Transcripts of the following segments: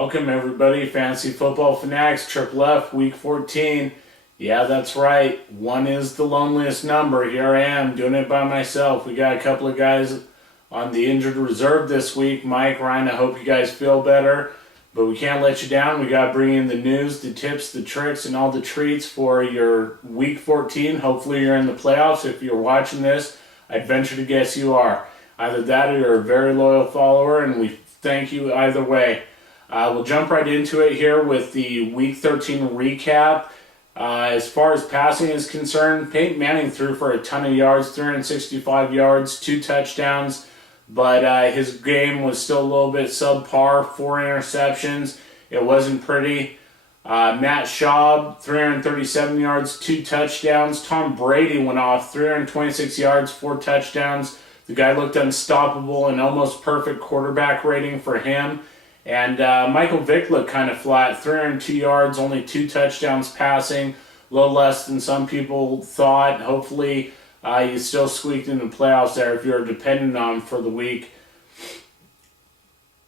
Welcome everybody, Fantasy Football Fanatics, Triple F, Week 14. Yeah, that's right. One is the loneliest number. Here I am, doing it by myself. We got a couple of guys on the injured reserve this week. Mike, Ryan, I hope you guys feel better. But we can't let you down. We got to bring in the news, the tips, the tricks, and all the treats for your Week 14. Hopefully you're in the playoffs. If you're watching this, I'd venture to guess you are. Either that or you're a very loyal follower, and we thank you either way. We'll jump right into it here with the Week 13 recap. As far as passing is concerned, Peyton Manning threw for a ton of yards, 365 yards, 2 touchdowns, but his game was still a little bit subpar, 4 interceptions. It wasn't pretty. Matt Schaub, 337 yards, 2 touchdowns. Tom Brady went off, 326 yards, 4 touchdowns. The guy looked unstoppable, an almost perfect quarterback rating for him. And Michael Vick looked kind of flat, 302 yards, only 2 touchdowns passing, a little less than some people thought. Hopefully, you still squeaked in the playoffs there if you're dependent on him for the week.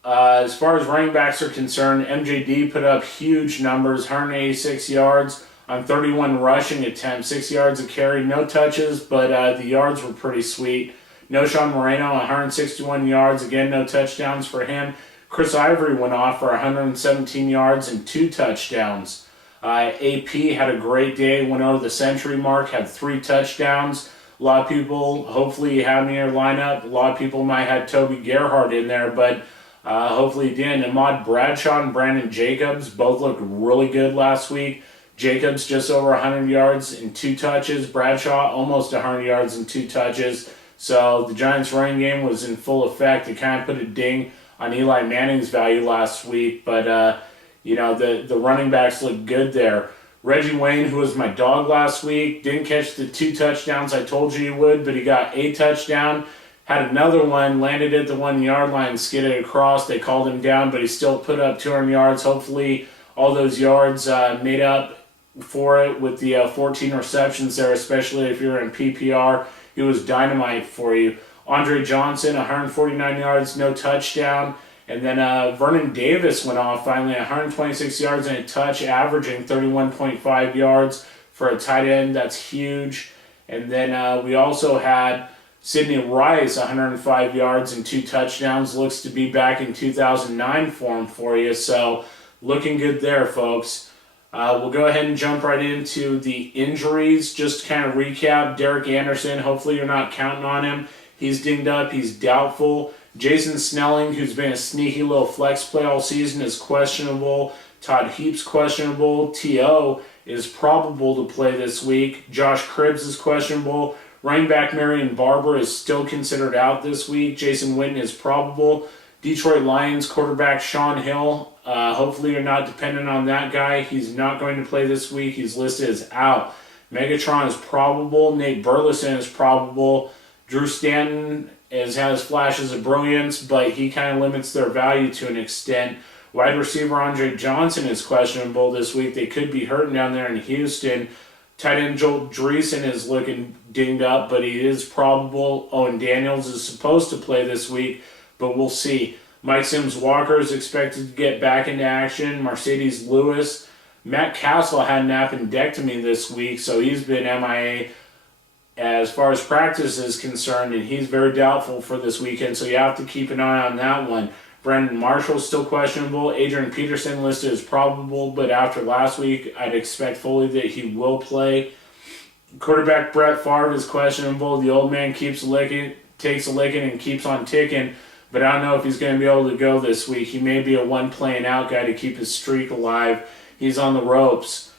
As far as running backs are concerned, MJD put up huge numbers, 186 yards on 31 rushing attempts, 6 yards a carry, no touches, but the yards were pretty sweet. Noshawn Moreno, 161 yards, again, no touchdowns for him. Chris Ivory went off for 117 yards and 2 touchdowns. AP had a great day, went over the century mark, had 3 touchdowns. A lot of people, hopefully you have me in your lineup. A lot of people might have Toby Gerhardt in there, but hopefully you didn't. Ahmad Bradshaw and Brandon Jacobs both looked really good last week. Jacobs just over 100 yards and 2 touches. Bradshaw almost 100 yards and 2 touches. So the Giants' running game was in full effect. It kind of put a ding on Eli Manning's value last week, but the running backs look good there. Reggie Wayne, who was my dog last week, didn't catch the 2 touchdowns I told you he would, but he got a touchdown. Had another one, landed at the 1-yard line, skidded across. They called him down, but he still put up 200 yards. Hopefully all those yards made up for it with the 14 receptions there, especially if you're in PPR. He was dynamite for you. Andre Johnson, 149 yards, no touchdown. And then Vernon Davis went off finally, 126 yards and a touch, averaging 31.5 yards for a tight end. That's huge. And then we also had Sidney Rice, 105 yards and 2 touchdowns. Looks to be back in 2009 form for you. So looking good there, folks. We'll go ahead and jump right into the injuries. Just to kind of recap, Derek Anderson, hopefully you're not counting on him. He's dinged up. He's doubtful. Jason Snelling, who's been a sneaky little flex play all season, is questionable. Todd Heap's questionable. T.O. is probable to play this week. Josh Cribbs is questionable. Running back Marion Barber is still considered out this week. Jason Witten is probable. Detroit Lions quarterback Sean Hill. Hopefully you're not dependent on that guy. He's not going to play this week. He's listed as out. Megatron is probable. Nate Burleson is probable. Drew Stanton has flashes of brilliance, but he kind of limits their value to an extent. Wide receiver Andre Johnson is questionable this week. They could be hurting down there in Houston. Tight end Joel Dreesen is looking dinged up, but he is probable. Owen Daniels is supposed to play this week, but we'll see. Mike Sims-Walker is expected to get back into action. Mercedes Lewis. Matt Castle had an appendectomy this week, so he's been MIA as far as practice is concerned, and he's very doubtful for this weekend, so you have to keep an eye on that one. Brandon Marshall's still questionable. Adrian Peterson listed as probable, but after last week, I'd expect fully that he will play. Quarterback Brett Favre is questionable. The old man takes a licking and keeps on ticking, but I don't know if he's going to be able to go this week. He may be a one playing out guy to keep his streak alive. He's on the ropes.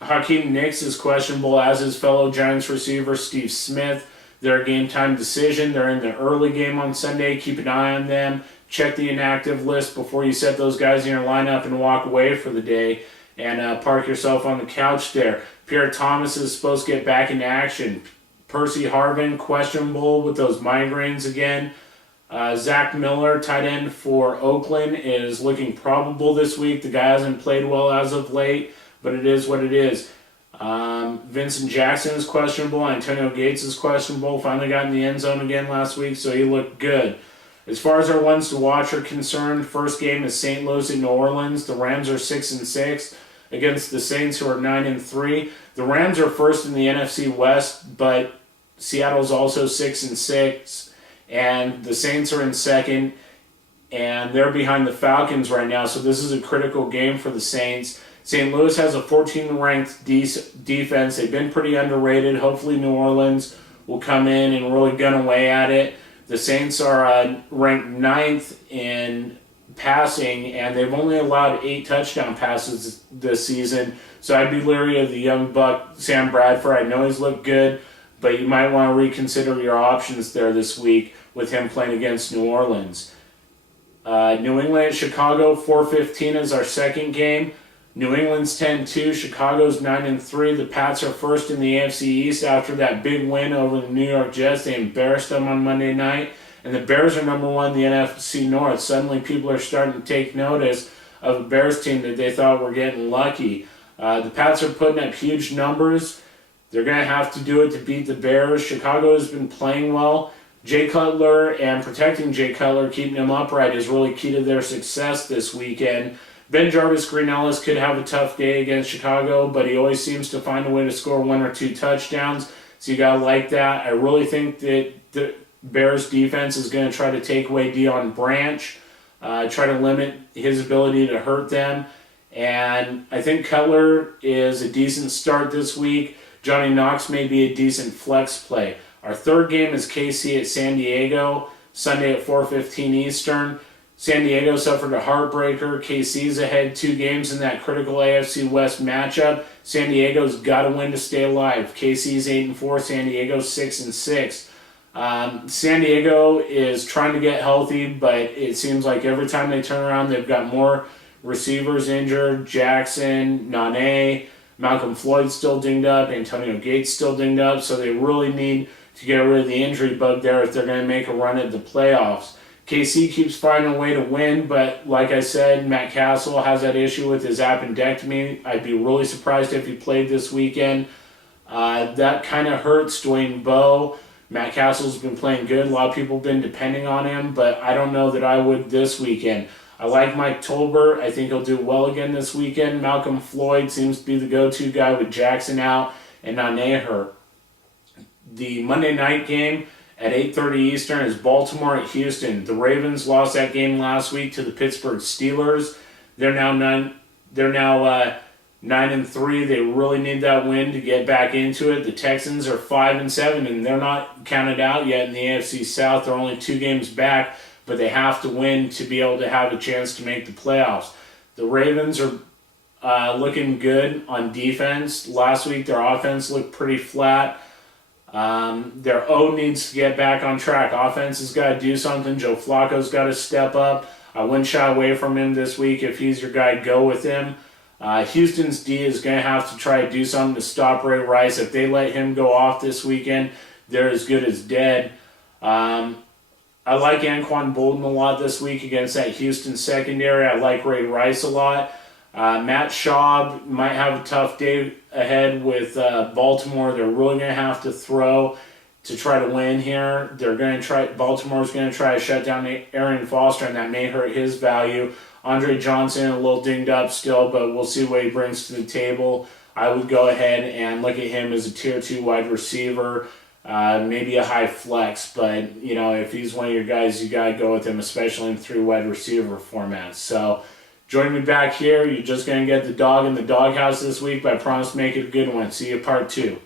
Hakeem Nicks is questionable, as his fellow Giants receiver Steve Smith. They're a game-time decision. They're in the early game on Sunday. Keep an eye on them. Check the inactive list before you set those guys in your lineup and walk away for the day. And park yourself on the couch there. Pierre Thomas is supposed to get back into action. Percy Harvin, questionable with those migraines again. Zach Miller, tight end for Oakland, is looking probable this week. The guy hasn't played well as of late, but it is what it is. Vincent Jackson is questionable. Antonio Gates is questionable. Finally got in the end zone again last week, so he looked good. As far as our ones to watch are concerned, first game is St. Louis at New Orleans. The Rams are 6-6 against the Saints, who are 9-3. The Rams are first in the NFC West, but Seattle's also 6-6, and the Saints are in second, and they're behind the Falcons right now. So this is a critical game for the Saints. St. Louis has a 14th ranked defense. They've been pretty underrated. Hopefully New Orleans will come in and really gun away at it. The Saints are ranked 9th in passing, and they've only allowed 8 touchdown passes this season. So I'd be leery of the young buck, Sam Bradford. I know he's looked good, but you might want to reconsider your options there this week with him playing against New Orleans. New England at Chicago, 4:15 is our second game. New England's 10-2, Chicago's 9-3. The Pats are first in the AFC East after that big win over the New York Jets. They embarrassed them on Monday night. And the Bears are number 1 in the NFC North. Suddenly people are starting to take notice of a Bears team that they thought were getting lucky. The Pats are putting up huge numbers. They're going to have to do it to beat the Bears. Chicago has been playing well. Jay Cutler and protecting Jay Cutler, keeping him upright, is really key to their success this weekend. Ben Jarvis Green Ellis could have a tough day against Chicago, but he always seems to find a way to score 1 or 2 touchdowns, so you got to like that. I really think that the Bears defense is going to try to take away Deion Branch, try to limit his ability to hurt them, and I think Cutler is a decent start this week. Johnny Knox may be a decent flex play. Our third game is KC at San Diego, Sunday at 4:15 Eastern. San Diego suffered a heartbreaker. KC's ahead 2 games in that critical AFC West matchup. San Diego's got to win to stay alive. KC's 8-4, San Diego's 6-6. San Diego is trying to get healthy, but it seems like every time they turn around, they've got more receivers injured. Jackson, Nane, Malcolm Floyd's still dinged up, Antonio Gates still dinged up, so they really need to get rid of the injury bug there if they're going to make a run at the playoffs. KC keeps finding a way to win, but like I said, Matt Castle has that issue with his appendectomy. I'd be really surprised if he played this weekend. That kind of hurts Dwayne Bowe. Matt Castle's been playing good. A lot of people have been depending on him, but I don't know that I would this weekend. I like Mike Tolbert. I think he'll do well again this weekend. Malcolm Floyd seems to be the go-to guy with Jackson out and Nane hurt. The Monday night game at 8:30 Eastern is Baltimore at Houston. The Ravens lost that game last week to the Pittsburgh Steelers. They're now 9-3. They really need that win to get back into it. The Texans are 5-7, and they're not counted out yet in the AFC South. They're only 2 games back, but they have to win to be able to have a chance to make the playoffs. The Ravens are looking good on defense. Last week, their offense looked pretty flat. Their O needs to get back on track. Offense has got to do something. Joe Flacco's got to step up. I wouldn't shy away from him this week. If he's your guy, go with him. Houston's D is going to have to try to do something to stop Ray Rice. If they let him go off this weekend, they're as good as dead. I like Anquan Bolden a lot this week against that Houston secondary. I like Ray Rice a lot. Matt Schaub might have a tough day ahead with Baltimore. They're really going to have to throw to try to win here. Baltimore's going to try to shut down Arian Foster, and that may hurt his value. Andre Johnson, a little dinged up still, but we'll see what he brings to the table. I would go ahead and look at him as a tier 2 wide receiver, maybe a high flex, but if he's one of your guys, you got to go with him, especially in 3 wide receiver formats. So join me back here. You're just going to get the dog in the doghouse this week, but I promise to make it a good one. See you part 2.